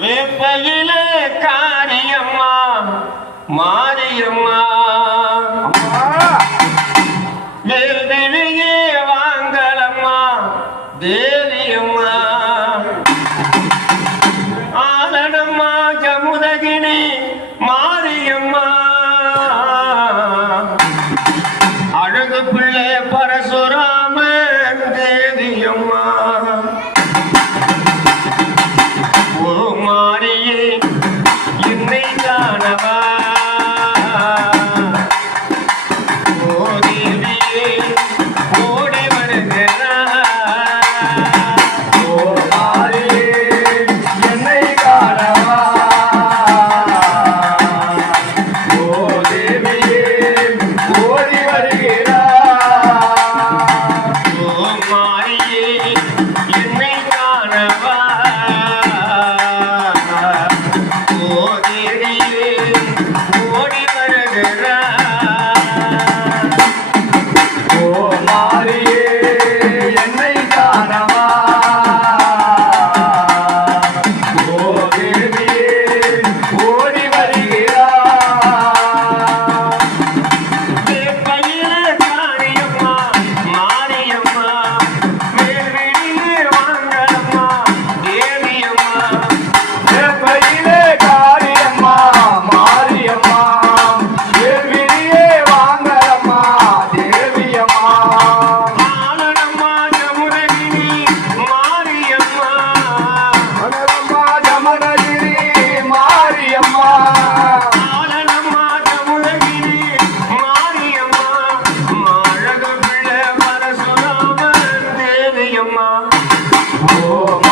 வேப்பையிலே காரியம்மா மாரியம்மா. வேல்திவியே வாங்கலம்மா தேவியம்மா. ஆலடம்மா ஜமுதகினி மாரியம்மா. அழகு பிள்ளை என்னை காணவா? Oh,